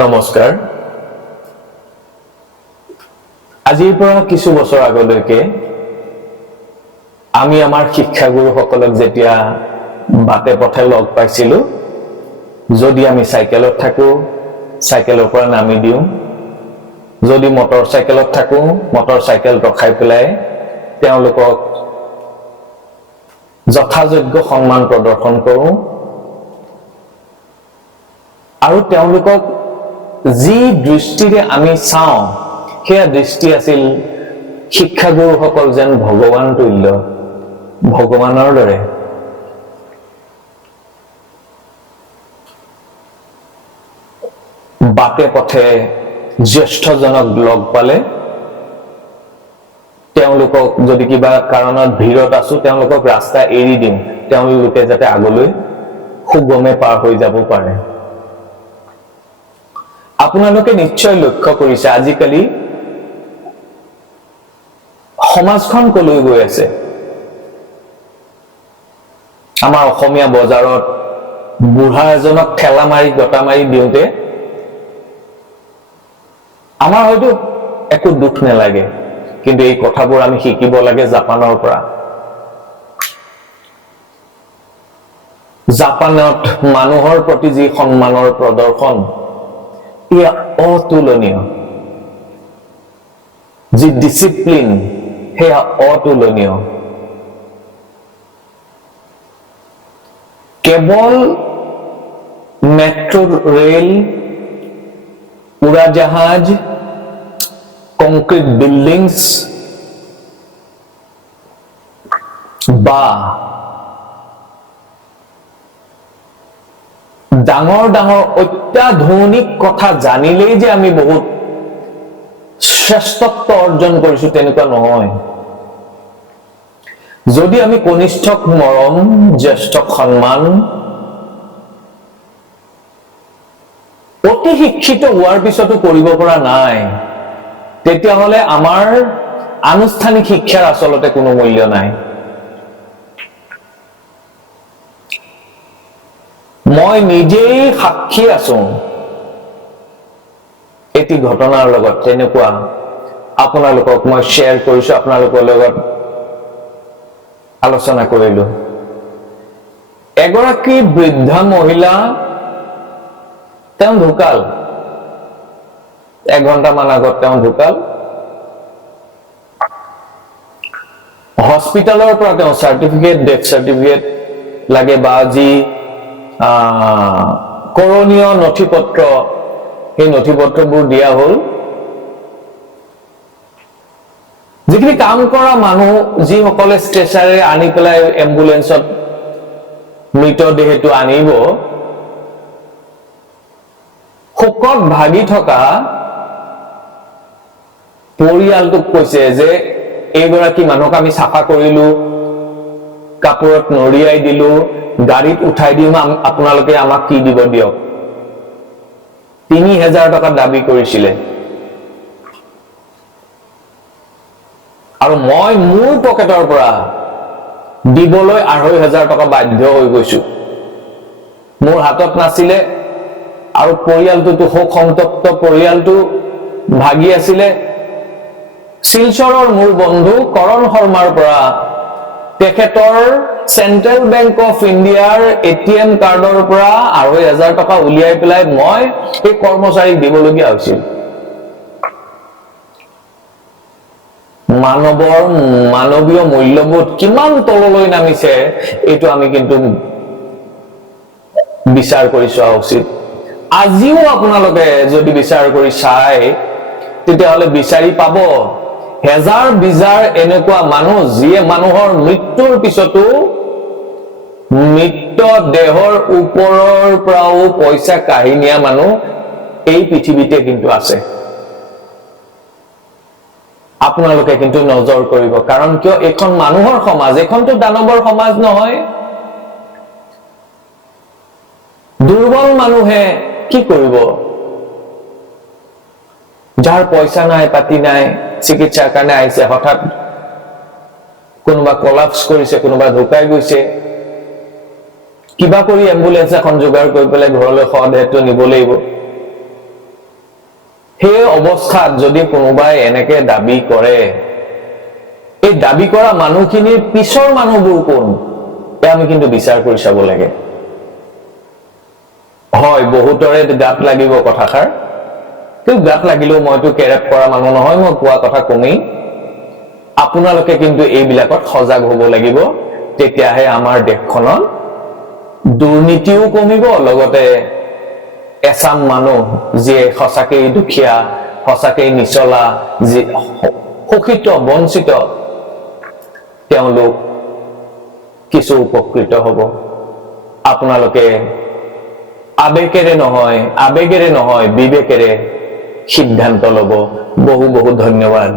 নমস্কাৰ। আজিৰ পৰা কিছু বছৰ আগলৈকে আমি আমাৰ শিক্ষাগুৰুসকলক যেতিয়া বাটে পথে লগ পাইছিলো, যদি আমি চাইকেলত থাকো চাইকেলৰ পৰা নামি দিওঁ, যদি মটৰ চাইকেলত থাকো মটৰ চাইকেল ৰখাই পেলাই তেওঁলোকক যথাযোগ্য সন্মান প্ৰদৰ্শন কৰোঁ আৰু তেওঁলোকক যি দৃষ্টিৰে আমি চাওঁ সেয়া দৃষ্টি আছিল শিক্ষাগুৰুসকল যেন ভগৱান তুল্য, ভগৱানৰ দৰে। বাটে পথে জ্যেষ্ঠজনক লগ পালে তেওঁলোকক যদি কিবা কাৰণত ভিৰত আছো তেওঁলোকক ৰাস্তা এৰি দিম, তেওঁলোকে যাতে আগলৈ সুগমে পাৰ হৈ যাব পাৰে। আপোনালোকে নিশ্চয় লক্ষ্য কৰিছে আজিকালি সমাজখন কলৈ গৈ আছে। আমাৰ অসমীয়া বজাৰত বুঢ়া এজনক ঠেলা মাৰি গটা মাৰি দিওঁতে আমাৰ হয়তো একো দুখ নালাগে, কিন্তু এই কথাবোৰ আমি শিকিব লাগে জাপানৰ পৰা। জাপানত মানুহৰ প্ৰতি যি সন্মানৰ প্ৰদৰ্শন এয়া অতুলনীয়, যি ডিসিপ্লিন সেয়া অতুলনীয়। কেৱল মেট্ৰো ৰেল, উৰাজাহাজ, কংক্ৰিট বিল্ডিংছ বা ডাঙৰ ডাঙৰ অত্যাধুনিক কথা জানিলেই যে আমি বহুত শ্ৰেষ্ঠত্ব অৰ্জন কৰিছো তেনেকুৱা নহয়। যদি আমি কনিষ্ঠক মৰম, জ্যেষ্ঠক সন্মান, অতি শিক্ষিত হোৱাৰ পিছতো কৰিব পৰা নাই, তেতিয়াহলে আমাৰ আনুষ্ঠানিক শিক্ষাৰ আচলতে কোনো মূল্য নাই। মই নিজেই সাক্ষী আছো এটি ঘটনাৰ লগত, তেনেকুৱা আপোনালোকক মই শ্বেয়াৰ কৰিছো, আপোনালোকৰ লগত আলোচনা কৰিলো। এগৰাকী বৃদ্ধা মহিলা, তেওঁ ঢুকাল, 1 ঘণ্টামান আগত তেওঁ ঢুকাল। হস্পিটালৰ পৰা তেওঁ চাৰ্টিফিকেট, ডেথ চাৰ্টিফিকেট লাগে বা যি কৰণীয় নথি পত্ৰ, সেই নথি পত্ৰবোৰ দিয়া হল। যিখিনি কাম কৰা মানুহ, যিসকলে ষ্ট্ৰেচাৰে আনি পেলাই এম্বুলেন্সত মৃতদেহটো আনিব, শোকত ভাগি থকা পৰিয়ালটোক কৈছে যে এইগৰাকী মানুহক আমি চাফা কৰিলো, কাপোৰত নৰিয়াই দিলো, গাড়ীত উঠাই দিম, আপোনালোকে আমাক কি দিব দিয়ক। 3000 টকা দাবী কৰিছিলে আৰু মই মোৰ পকেটৰ পৰা দিবলৈ 2500 টকা বাধ্য হৈ গৈছো। মোৰ হাতত নাছিলে আৰু পৰিয়ালটোতো শোক সন্তপ্ত পৰিয়ালটো ভাগি আছিলে। শিলচৰৰ মোৰ বন্ধু কৰণ শৰ্মাৰ পৰা তেখেতৰ চেন্ট্ৰেল বেংক অফ ইণ্ডিয়াৰ ATM কাৰ্ডৰ পৰা 2500 টকা উলিয়াই পেলাই মই এই কৰ্মচাৰীক দিবলগীয়া হৈছিল। মানৱীয় মূল্যবোধ কিমান তললৈ নামিছে এইটো আমি কিন্তু বিচাৰ কৰি চোৱা উচিত। আজিও আপোনালোকে যদি বিচাৰ কৰি চাই তেতিয়াহলে বিচাৰি পাব হেজাৰ বিজাৰ এনেকুৱা মানুহ যিয়ে মানুহৰ মৃত্যুৰ পিছতো মৃত দেহৰ ওপৰৰ পৰাও পইচা কাঢ়ি নিয়া মানুহ এই পৃথিৱীতে কিন্তু আছে। আপোনালোকে কিন্তু নজৰ কৰিব, কাৰণ কিয় এখন মানুহৰ সমাজ, এখনতো দানৱৰ সমাজ নহয়। দুৰ্বল মানুহে কি কৰিব? যাৰ পইচা নাই, পাতি নাই, চিকিৎসাৰ কাৰণে আহিছে, হঠাৎ কোনোবা কলাপস কৰিছে, কোনোবা ঢুকাই গৈছে, কিবা কৰি এম্বুলেন্স এখন যোগাৰ কৰি পেলাই ঘৰলৈ শৱদেহটো নিব লাগিব। সেই অৱস্থাত যদি কোনোবাই এনেকে দাবী কৰে, এই দাবী কৰা মানুহখিনিৰ পিছৰ মানুহবোৰ কোন, আমি কিন্তু বিচাৰ কৰি চাব লাগে। হয়, বহুতৰে গাত লাগিব কথাষাৰ, কিন্তু গাত লাগিলেও মইতো কেৰেপ কৰা মানুহ নহয়, মই কোৱা কথা কমেই। আপোনালোকে কিন্তু এইবিলাকত সজাগ হ'ব লাগিব, তেতিয়াহে আমাৰ দেশখনত দুৰ্নীতিও কমিব, লগতে এচাম মানুহ যিয়ে সঁচাকেই দুখীয়া, সঁচাকেই নিচলা, যি শোষিত বঞ্চিত, তেওঁলোক কিছু উপকৃত হ'ব। আপোনালোকে আবেগেৰে নহয় বিবেকেৰে সিদ্ধান্ত ল'ব। বহু বহু ধন্যবাদ।